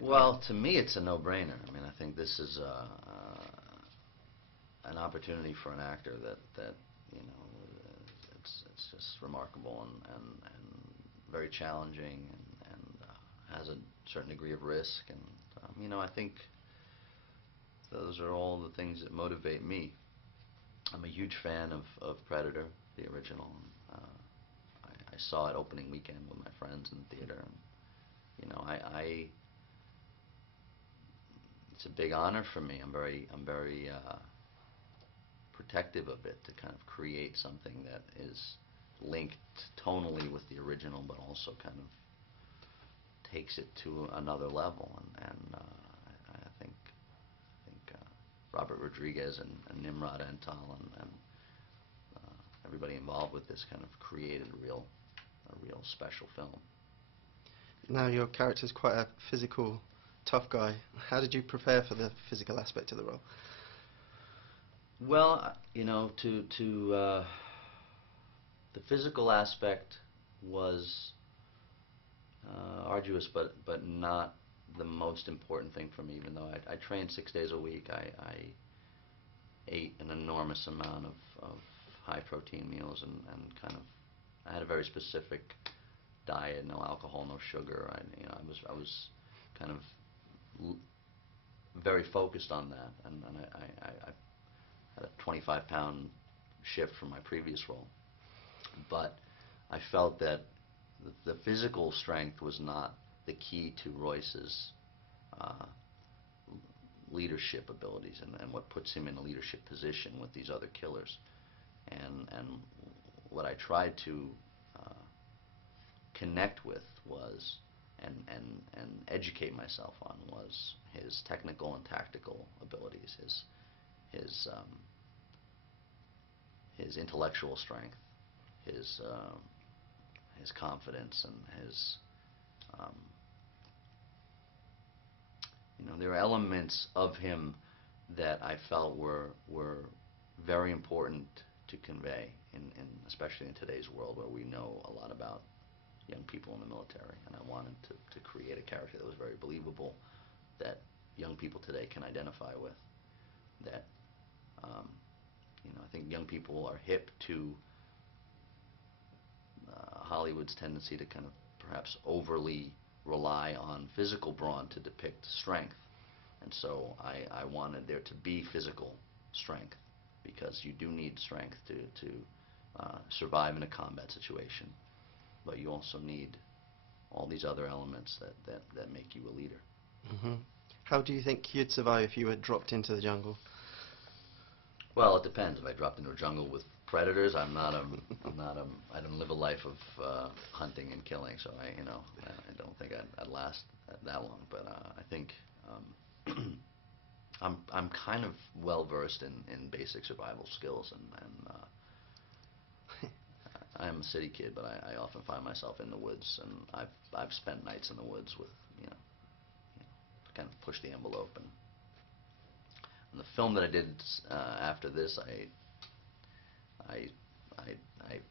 Well, to me, it's a no-brainer. I mean, I think this is an opportunity for an actor that you know, it's just remarkable and very challenging and has a certain degree of risk. And you know, I think those are all the things that motivate me. I'm a huge fan of Predator, the original. I saw it opening weekend with my friends in the theater, and you know, it's a big honor for me. I'm very protective of it to kind of create something that is linked tonally with the original, but also kind of takes it to another level. And I think Robert Rodriguez and Nimrod Antal and everybody involved with this kind of created a real special film. Now, your character's quite a physical, tough guy. How did you prepare for the physical aspect of the role? Well, you know, the physical aspect was arduous, but not the most important thing for me. Even though I trained 6 days a week, I ate an enormous amount of high protein meals and kind of I had a very specific diet: no alcohol, no sugar. I was kind of very focused on that, and I had a 25-pound shift from my previous role. But I felt that the physical strength was not the key to Royce's leadership abilities and what puts him in a leadership position with these other killers. And what I tried to connect with was and educate myself on was his technical and tactical abilities, his intellectual strength, his confidence, and his you know, there are elements of him that I felt were very important to convey especially in today's world where we know a lot about young people in the military, and I wanted to create a character that was very believable, that young people today can identify with, that you know, I think young people are hip to Hollywood's tendency to kind of perhaps overly rely on physical brawn to depict strength, and so I wanted there to be physical strength, because you do need strength to survive in a combat situation, but you also need all these other elements that make you a leader. Mm-hmm. How do you think you'd survive if you were dropped into the jungle? Well, it depends. If I dropped into a jungle with predators, I don't live a life of hunting and killing, so I don't think I'd last that long. But I think I'm kind of well versed in basic survival skills, and I'm a city kid, but I often find myself in the woods, and I've spent nights in the woods with to kind of push the envelope. And the film that I did after this, I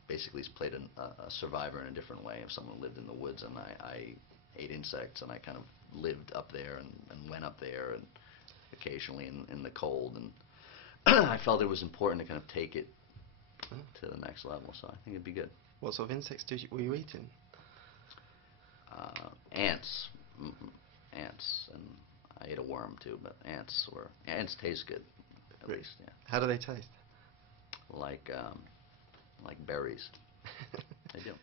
basically played a survivor in a different way, of someone who lived in the woods, and I ate insects, and I kind of lived up there and went up there and occasionally in the cold, and I felt it was important to kind of take it to the next level, so I think it'd be good. What sort of insects were you eating? Ants, and I ate a worm too, but ants taste good, at least. Yeah. How do they taste? Like berries. They do.